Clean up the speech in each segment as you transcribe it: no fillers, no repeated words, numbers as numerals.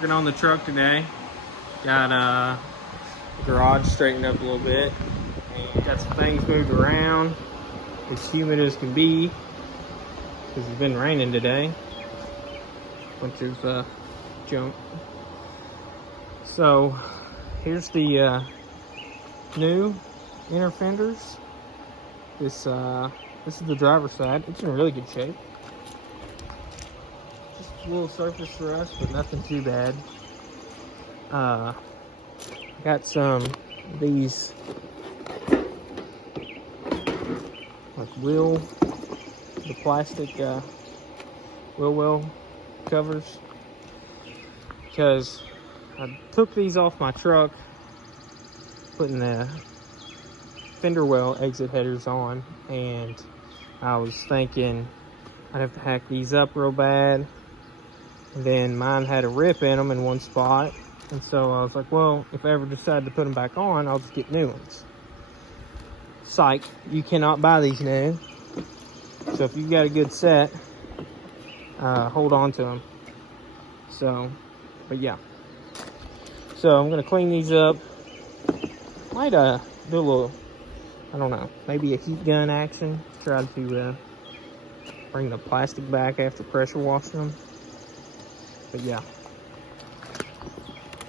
Working on the truck today. Got the garage straightened up a little bit. And got some things moved around. As humid as can be, because it's been raining today. Bunch of junk. So here's the new inner fenders. This is the driver's side. It's in really good shape. Just a little surface rust, but nothing too bad. Got some of these like the plastic wheel well covers, because I took these off my truck, putting the fender well exit headers on, and I was thinking I'd have to hack these up real bad, and then mine had a rip in them in one spot, and so I was like, well, if I ever decide to put them back on, I'll just get new ones. Psych, you cannot buy these new. So if you've got a good set, hold on to them. So, but yeah. So I'm gonna clean these up. Might do a little, I don't know, maybe a heat gun action. Try to bring the plastic back after pressure washing them. But yeah.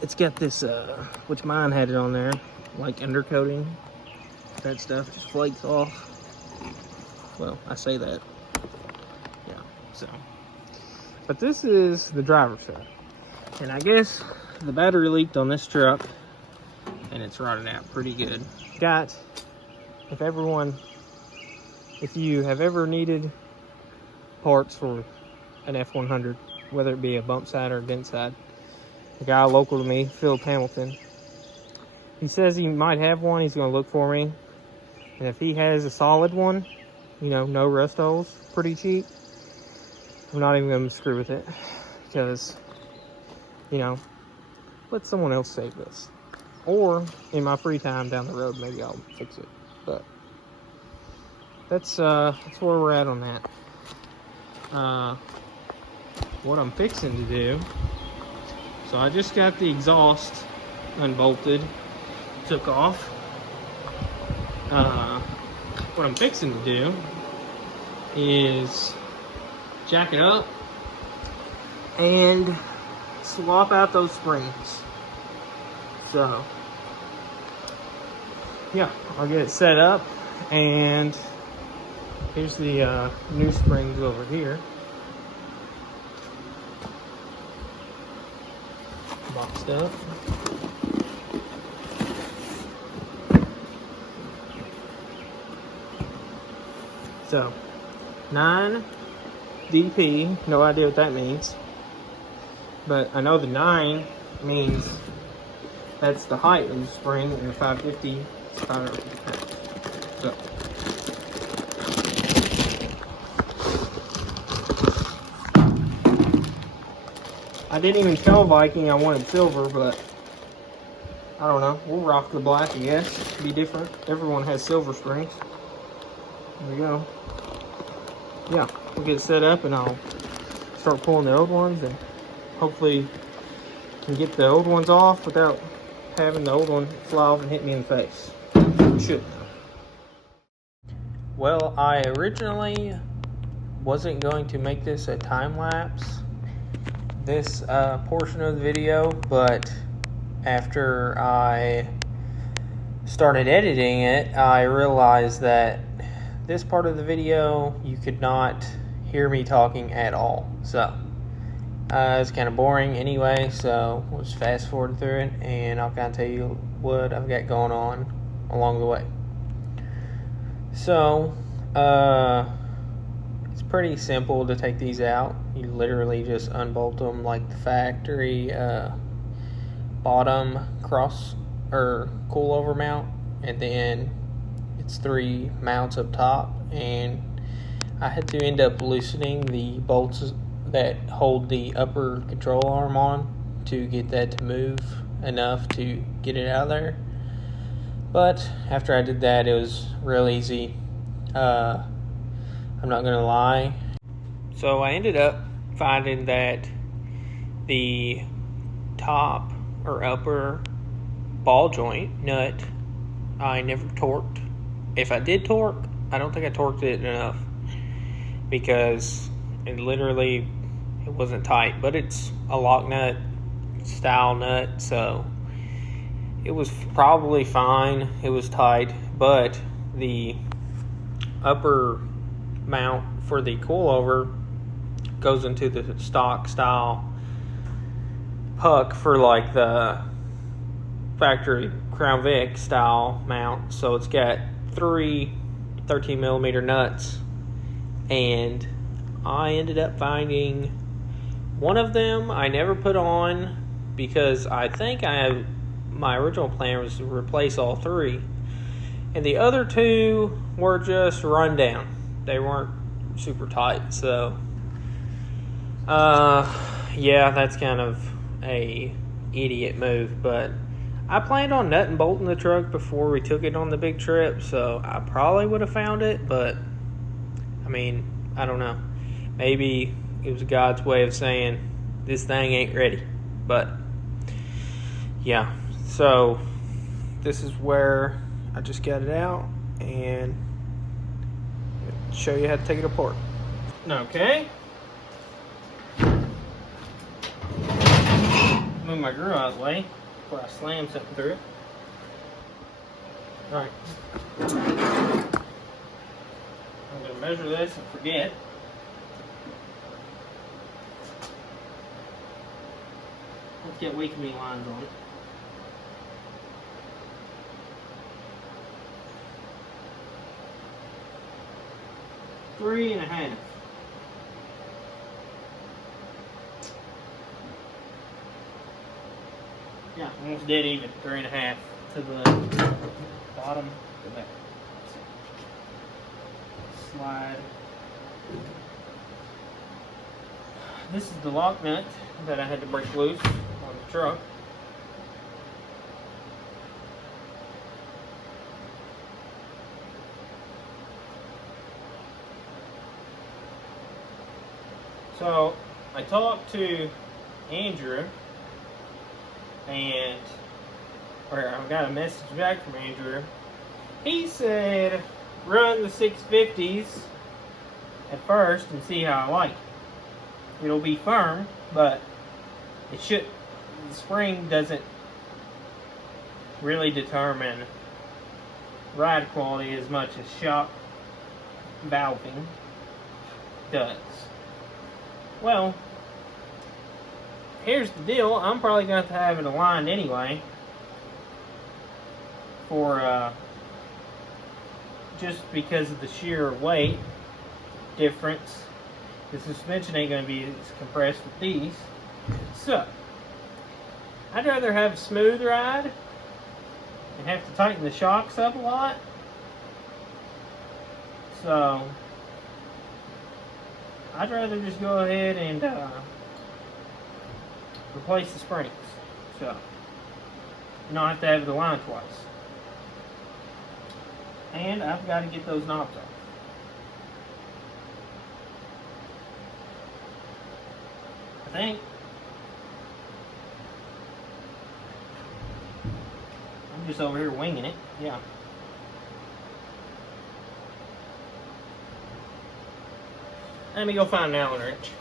It's got this, which mine had it on there, like undercoating. That stuff just flakes off. Well, I say that. Yeah, so. But this is the driver's side. And I guess the battery leaked on this truck, and it's rotted out pretty good. Got, if you have ever needed parts for an F100, whether it be a bump side or a dent side, a guy local to me, Philip Hamilton, he says he might have one. He's going to look for me. And if he has a solid one, you know, no rust holes, pretty cheap, I'm not even going to screw with it, because, you know, let someone else save this. Or in my free time down the road, maybe I'll fix it. But that's where we're at on that. What I'm fixing to do, so I just got the exhaust unbolted, took off. What I'm fixing to do is jack it up and swap out those springs. So yeah, I'll get it set up, and here's the new springs over here, boxed up. So 9 DP, no idea what that means, but I know the 9 means that's the height of the spring, and the 550 is 550 pounds. So I didn't even tell Viking I wanted silver, but I don't know, we'll rock the black, I guess. Be different. Everyone has silver springs. There we go. Yeah, we'll get it set up, and I'll start pulling the old ones, and hopefully can get the old ones off without having the old one fly off and hit me in the face. Should. Well, I originally wasn't going to make this a time lapse, this portion of the video, but after I started editing it, I realized that this part of the video, you could not hear me talking at all. So, it's kind of boring anyway, so we'll just fast forward through it, and I'll kind of tell you what I've got going on along the way. So, it's pretty simple to take these out. You literally just unbolt them like the factory bottom cross or coilover mount, and then it's 3 mounts up top, and I had to end up loosening the bolts that hold the upper control arm on to get that to move enough to get it out of there. But after I did that, it was real easy. I'm not gonna lie. So I ended up finding that the top or upper ball joint nut I never torqued. If I did torque, I don't think I torqued it enough because it wasn't tight, but it's a lock nut style nut, so it was probably fine. It was tight, but the upper mount for the coilover goes into the stock style puck for like the factory Crown Vic style mount. So it's got 3 13mm nuts, and I ended up finding one of them I never put on because I think my original plan was to replace all 3, and the other 2 were just run down. They weren't super tight, so yeah, that's kind of a idiot move, but I planned on nut and bolting the truck before we took it on the big trip, so I probably would have found it, but I mean, I don't know. Maybe it was God's way of saying this thing ain't ready. But yeah, so this is where I just got it out and show you how to take it apart. Okay. Move my grill out of the way before I slam something through it. Alright. I'm going to measure this and forget. Let's get weak knee lines on it. Three and a half. Yeah, almost dead even. 3.5 to the bottom. Go back. Slide. This is the lock nut that I had to break loose on the truck. So I talked to Andrew, I got a message back from Andrew. He said run the 650s at first and see how I like it. It'll be firm, but the spring doesn't really determine ride quality as much as shock valving does. Well, here's the deal. I'm probably going to have it aligned anyway for just because of the sheer weight difference. The suspension ain't going to be as compressed with these. So, I'd rather have a smooth ride and have to tighten the shocks up a lot. So, I'd rather just go ahead and replace the springs. So, you don't have to have it aligned twice. And I've got to get those knobs off. I think. I'm just over here winging it. Yeah. Let me go find an Allen wrench.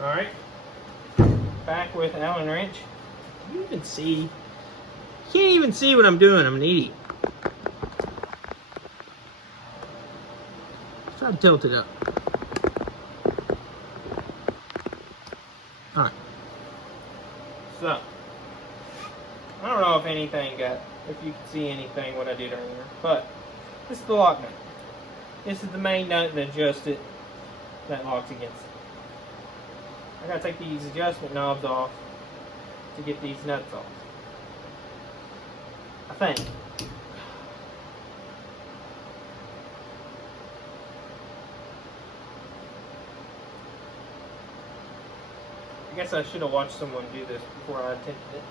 Alright. Back with Allen wrench. Can you even see? You can't even see what I'm doing. I'm an idiot. Try to tilt it up. Alright. So, I don't know if you can see anything what I did earlier, but this is the lock nut. This is the main nut that adjusts it, that locks against it. I gotta take these adjustment knobs off to get these nuts off. I think. I guess I should have watched someone do this before I attempted it.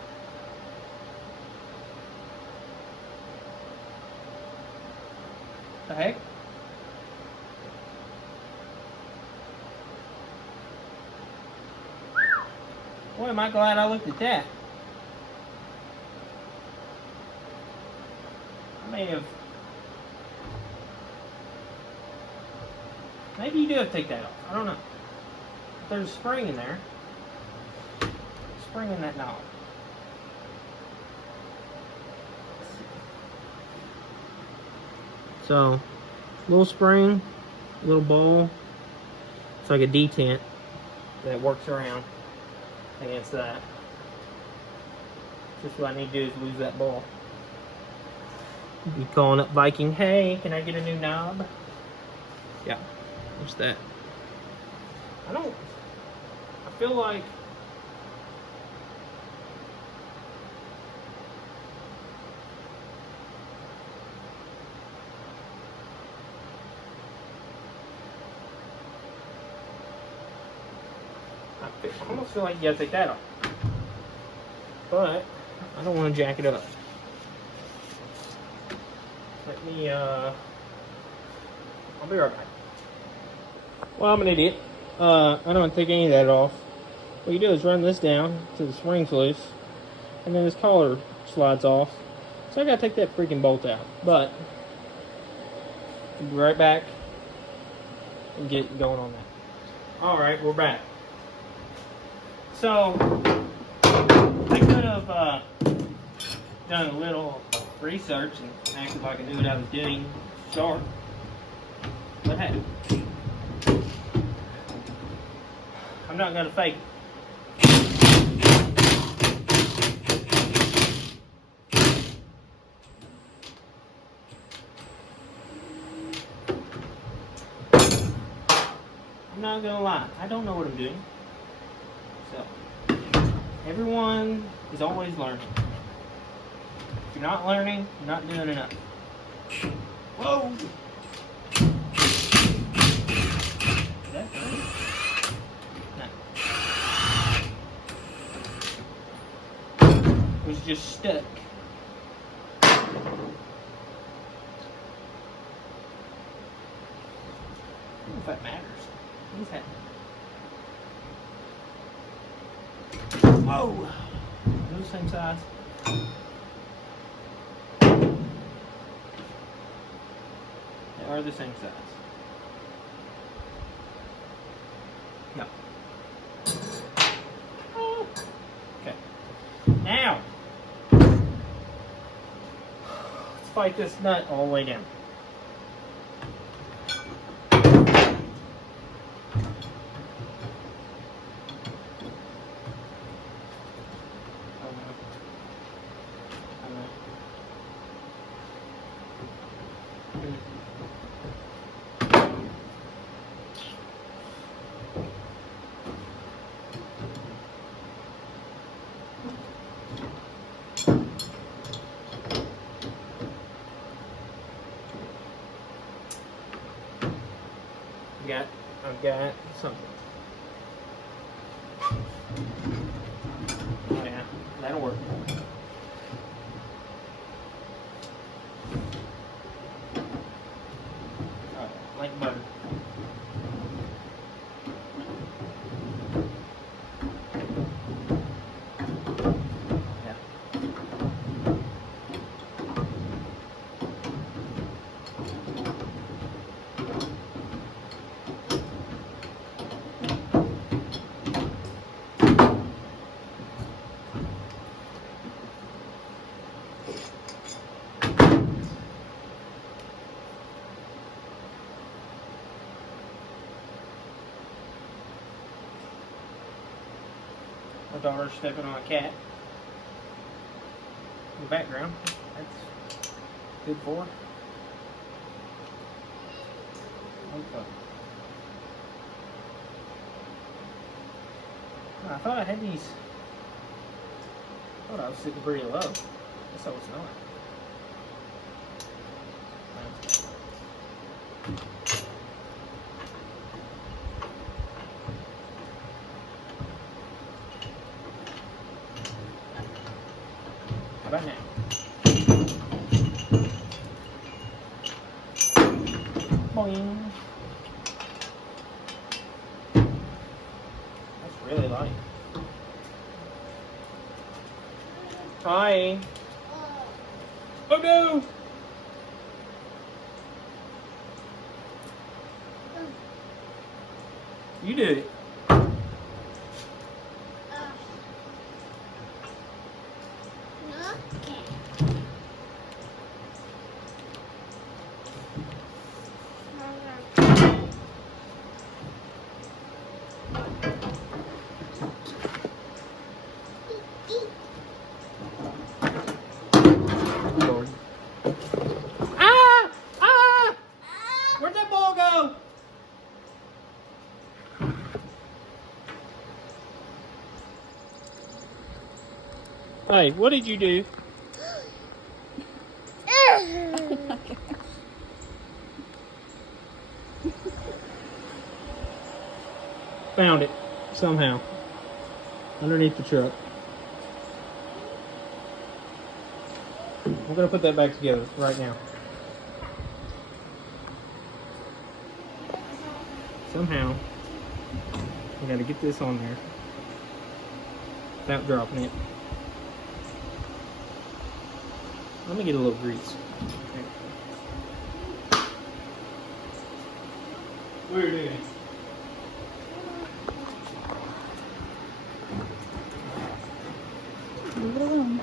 The heck? Boy, am I glad I looked at that. I may have... Maybe you do have to take that off. I don't know. If there's a spring in there. Spring in that knob. So, little spring, little ball. It's like a detent that works around against that. Just what I need to do is lose that ball. Be calling up Viking, hey, can I get a new knob? Yeah, there's that. I feel like I almost feel like you gotta take that off. But I don't want to jack it up. Let me, I'll be right back. Well, I'm an idiot. I don't want to take any of that off. What you do is run this down till the spring's loose, and then this collar slides off. So I gotta take that freaking bolt out. But I'll be right back and get going on that. Alright, we're back. So I could have done a little research and acted like I knew what I was doing to start. But hey, I'm not gonna fake it. I'm not gonna lie, I don't know what I'm doing. So, everyone is always learning. If you're not learning, you're not doing enough. Whoa! Is that funny? No. It was just stuck. I don't know if that matters. What is happening? Whoa! Are those the same size? They are the same size. No. Okay. Now, let's fight this nut all the way down. I've got something. Oh yeah, that'll work. Alright, like butter. My daughter's stepping on a cat in the background. That's good for her. I thought I had these. I thought I was sitting pretty low. Guess I was not. How about now? Boing. That's really light. Hi. Oh no! You did it. Lord. Ah! Ah! Where'd that ball go? Hey, what did you do? Found it somehow underneath the truck. I'm gonna put that back together right now. Somehow, I gotta get this on there without dropping it. Let me get a little grease. Okay. What are you doing? Leave it alone.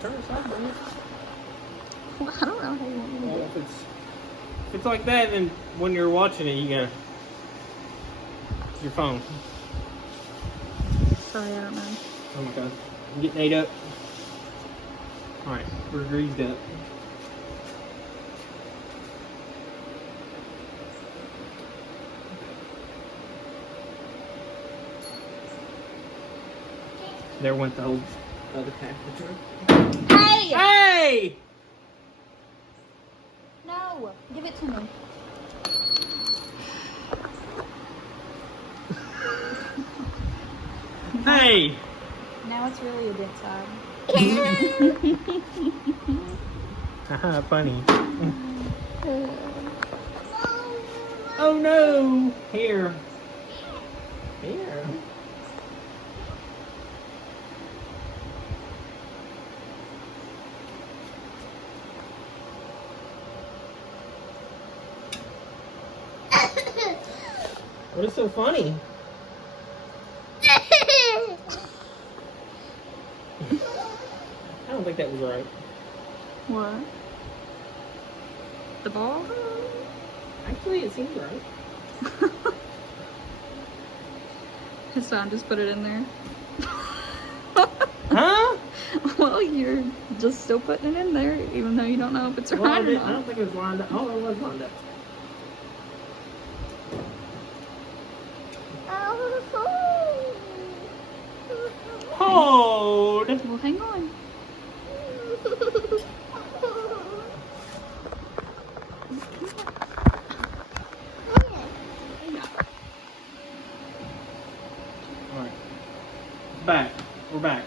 Turn it aside, bring it. Well, I don't know how you want me to do Well, it. if it's like that, then when you're watching it, you gotta your phone. Sorry, I don't know. Oh my god, I'm getting ate up. All right, we're greased up. There went the whole other half of the truck. Hey! Hey! No! Give it to me. Hey! Now it's really a good side. Haha, funny. Oh no! Here. Here. What is so funny? I don't think that was right. What? The ball? Actually, it seems right. It's fine, just put it in there. Huh? Well, you're just still putting it in there, even though you don't know if it's Well, right or I not. don't think it was lined up. Oh, it was lined up. Hold. Well, hang on. All right. Back. We're back.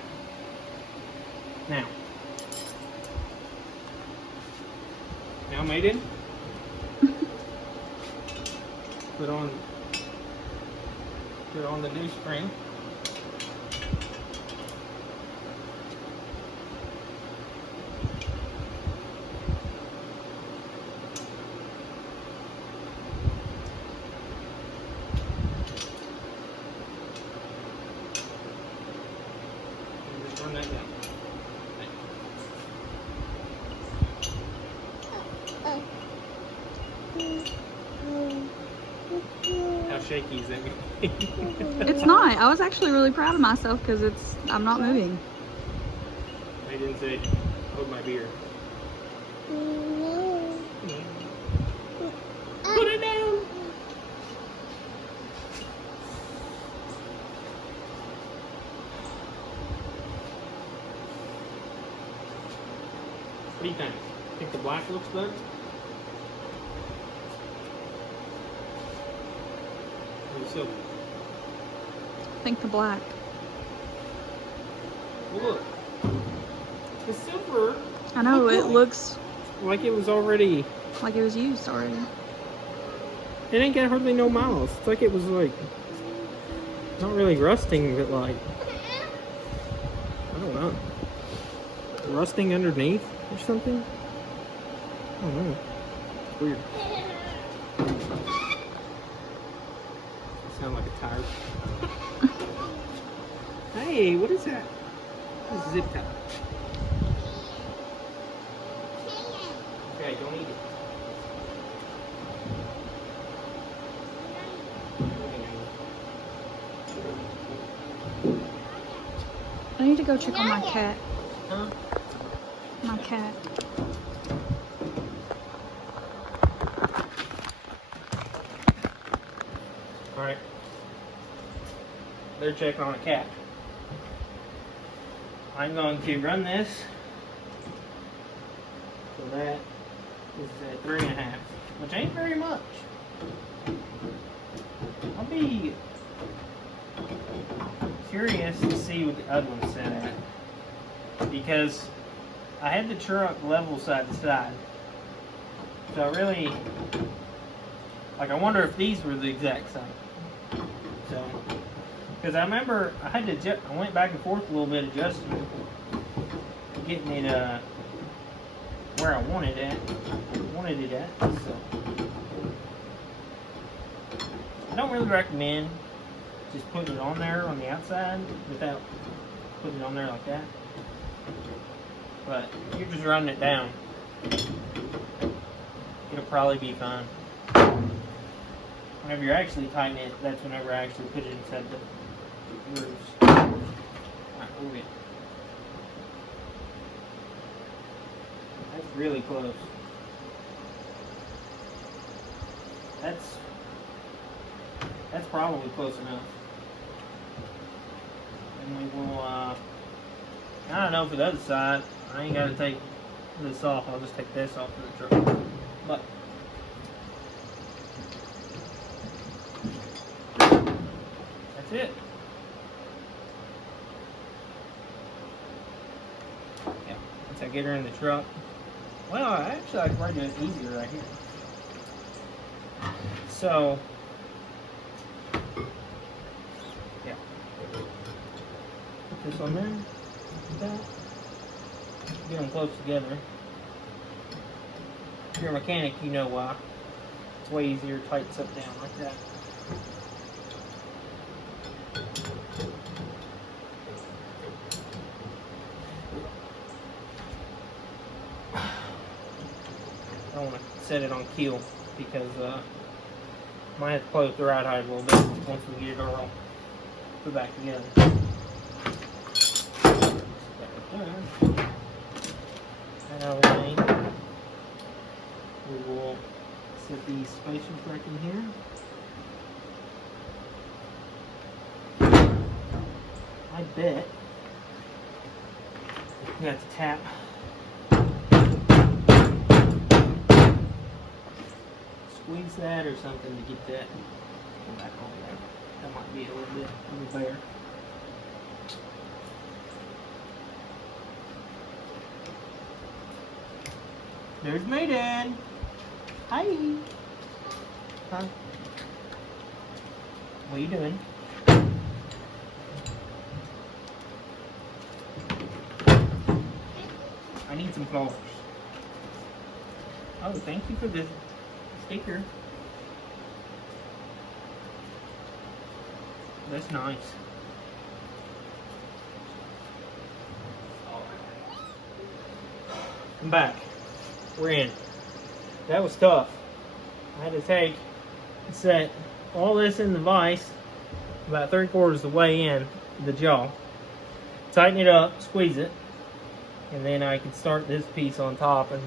Now. Now, maiden. Put on the new spring. And just run that down. How shaky is that gonna be? It's not. I was actually really proud of myself because I'm not moving. They didn't say, hold my beer. Put it down. What do you think? Think the black looks good? Or the silver? I think the black. Well, look. The silver. I know, look it like- looks like it was already. like it was used already. It ain't got hardly no miles. It's like it was like. Not really rusting, but like. I don't know. Rusting underneath or something? I don't know. It's weird. Sound like a tire. Hey, what is that? What is zip tie? Okay, don't eat it. I need to go check on my cat. Huh? My cat. Alright. They're checking on a cat. I'm going to run this. So that is at 3.5, which ain't very much. I'll be curious to see what the other one's set at. Because I had the truck level side to side. So I really, like, I wonder if these were the exact same. So, because I remember I had to, I went back and forth a little bit adjusting, getting it where I wanted it at. So, I don't really recommend just putting it on there on the outside without putting it on there like that. But if you're just running it down, it'll probably be fine. Whenever you're actually tightening it, that's whenever I actually put it inside the grooves. Alright, move it. That's really close. That's probably close enough. And we will, I don't know for the other side. I ain't got to take this off. I'll just take this off of the truck. But that's it. Yeah, once I get her in the truck. Well, actually, I can probably do it easier right here. So, yeah. Put this on there. Like that. Get them close together. If you're a mechanic, you know why. It's way easier to tighten stuff down like that. I don't want to set it on keel because might have to play with the ride height a little bit once we get it all put back together. And out of the way, we will set these spacers back in here. I bet we have to tap squeeze that or something to get that back on there. That might be a little bit over there. There's Maiden. Hi. Huh? What are you doing? I need some flowers. Oh, thank you for the sticker. That's nice. I'm back. We're in. That was tough. I had to take and set all this in the vise about 3/4 of the way in the jaw. Tighten it up, squeeze it, and then I could start this piece on top, and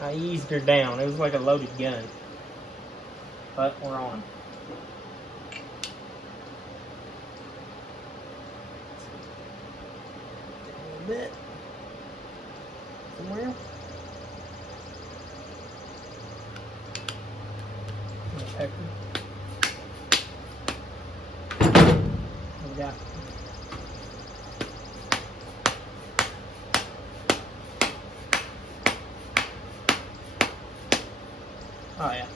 I eased her down. It was like a loaded gun. But we're on. A little bit. Somewhere. pecker. What we got? Oh yeah.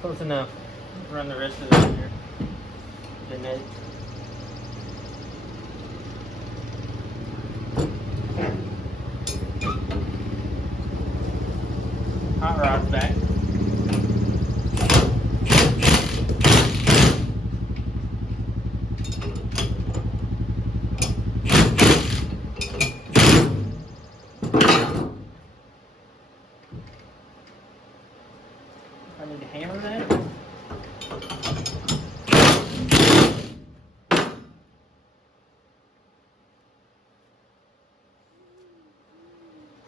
Close enough. Run the rest of it in here. Didn't it? Hot rod's back. I need to hammer that.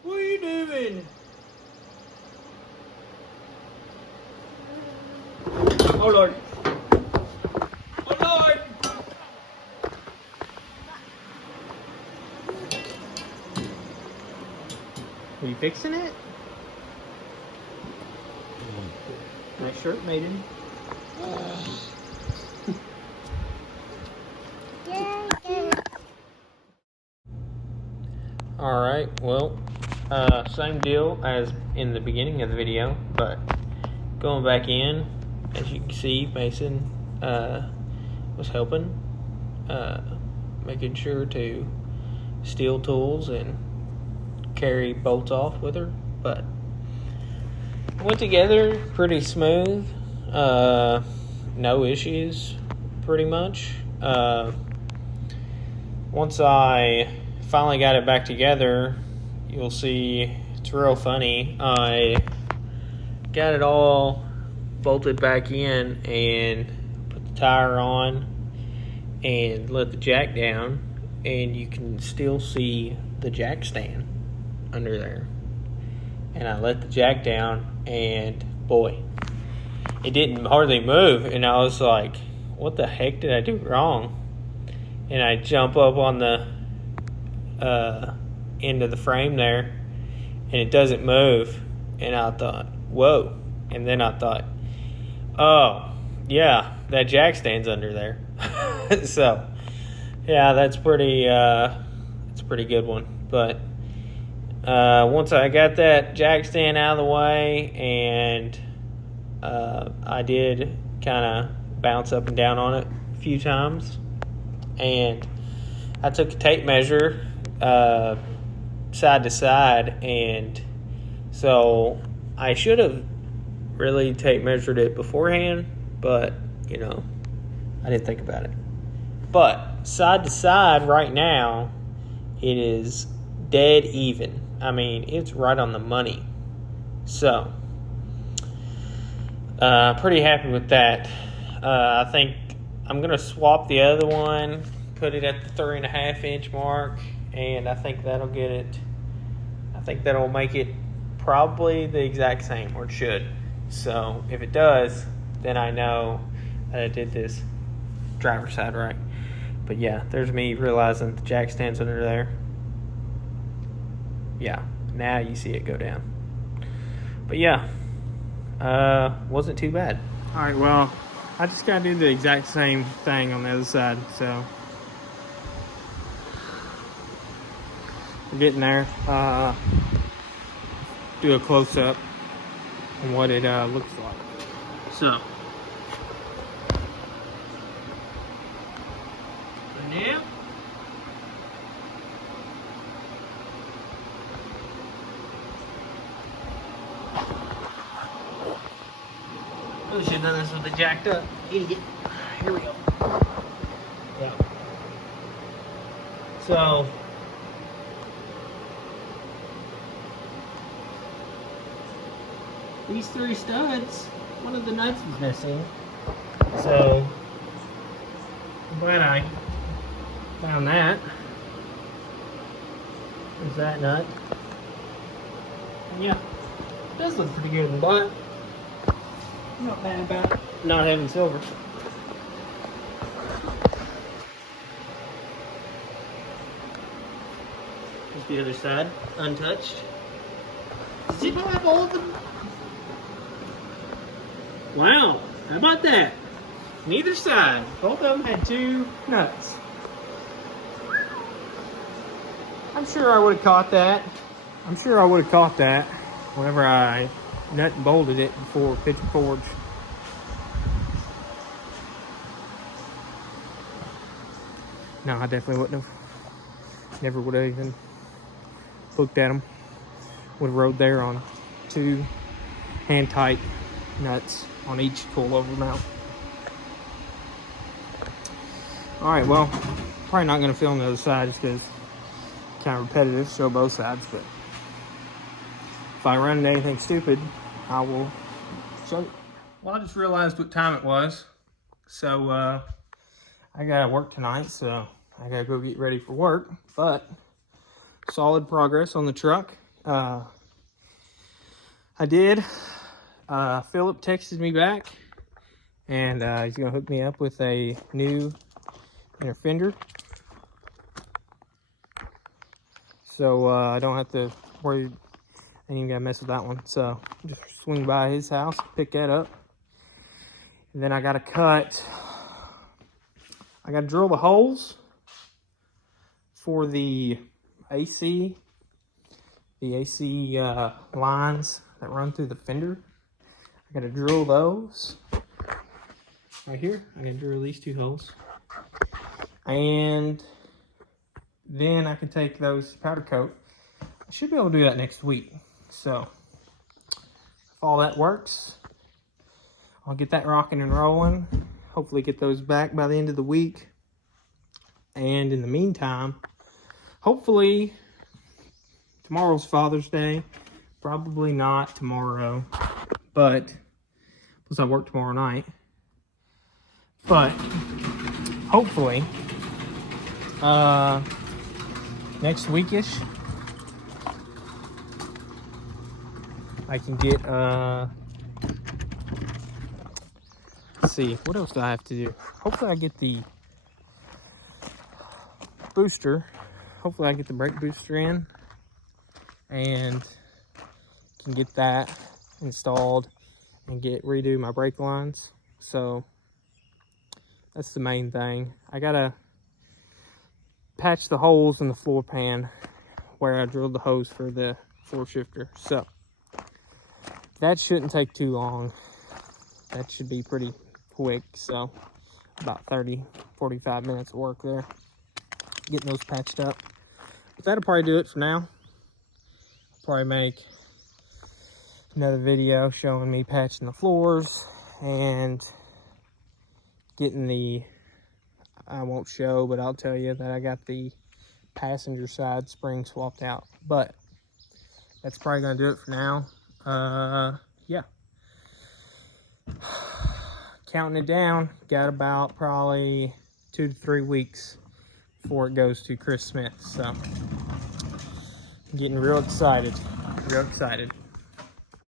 What are you doing? Oh Lord. Oh Lord. Are you fixing it? Nice shirt, maiden. Alright, well, same deal as in the beginning of the video, but going back in, as you can see, Mason was helping, making sure to steal tools and carry bolts off with her, but went together pretty smooth, no issues pretty much. Once I finally got it back together, you'll see it's real funny. I got it all bolted back in and put the tire on and let the jack down, and you can still see the jack stand under there. And I let the jack down, and boy, it didn't hardly move, and I was like, what the heck did I do wrong? And I jump up on the end of the frame there, and it doesn't move, and I thought, whoa. And then I thought, oh yeah, that jack stands under there. So yeah, that's pretty it's a pretty good one. But once I got that jack stand out of the way, and I did kind of bounce up and down on it a few times, and I took a tape measure side to side, and so I should have really tape measured it beforehand, but you know, I didn't think about it. But side to side right now, it is dead even. I mean, it's right on the money. So pretty happy with that. I think I'm gonna swap the other one, put it at the 3.5 inch mark, and I think that'll get it. I think that'll make it probably the exact same, or it should. So if it does, then I know that I did this driver's side right. But yeah, there's me realizing the jack stands under there. Yeah, now you see it go down. But yeah, wasn't too bad. All right, well, I just gotta do the exact same thing on the other side, so we're getting there. Do a close-up on what it looks like. So now I should have done this with the jacked up. Idiot. Here we go. Yeah. So these 3 studs, one of the nuts is missing. So I'm glad I found that. There's that nut. And yeah, it does look pretty good in the butt. Not bad about not having silver. Just the other side, untouched. Does it have all of them? Wow, how about that? Neither side. Both of them had 2 nuts. I'm sure I would have caught that. I'm sure I would have caught that whenever I nut and bolted it before Pitcher Forge. No, I definitely wouldn't have. Never would have even looked at them. Would have rode there on 2 hand-tight nuts on each coilover mount. Alright, well, probably not going to film the other side just because it's kind of repetitive, show both sides, but if I run into anything stupid, I will show you. Well, I just realized what time it was, so I gotta work tonight, so I gotta go get ready for work, but solid progress on the truck. I did. Philip texted me back, and he's gonna hook me up with a new inner fender, so I don't have to worry. I ain't even gotta mess with that one. So just swing by his house, pick that up, and then I gotta drill the holes for the AC lines that run through the fender. I gotta drill those right here. I gotta drill these 2 holes, and then I can take those powder coat. I should be able to do that next week. So if all that works, I'll get that rocking and rolling. Hopefully get those back by the end of the week. And in the meantime, hopefully tomorrow's Father's Day. Probably not tomorrow, but because I work tomorrow night. But hopefully next weekish I can get let's see, what else do I have to do? Hopefully I get the booster. Hopefully I get the brake booster in and can get that installed and redo my brake lines. So that's the main thing. I gotta patch the holes in the floor pan where I drilled the hose for the floor shifter. So that shouldn't take too long. That should be pretty quick. So about 30-45 minutes of work there, getting those patched up. But that'll probably do it for now. Probably make another video showing me patching the floors and getting the, I won't show, but I'll tell you that I got the passenger side spring swapped out. But that's probably gonna do it for now. Yeah, counting it down, got about probably 2 to 3 weeks before it goes to Chris Smith. So I'm getting real excited.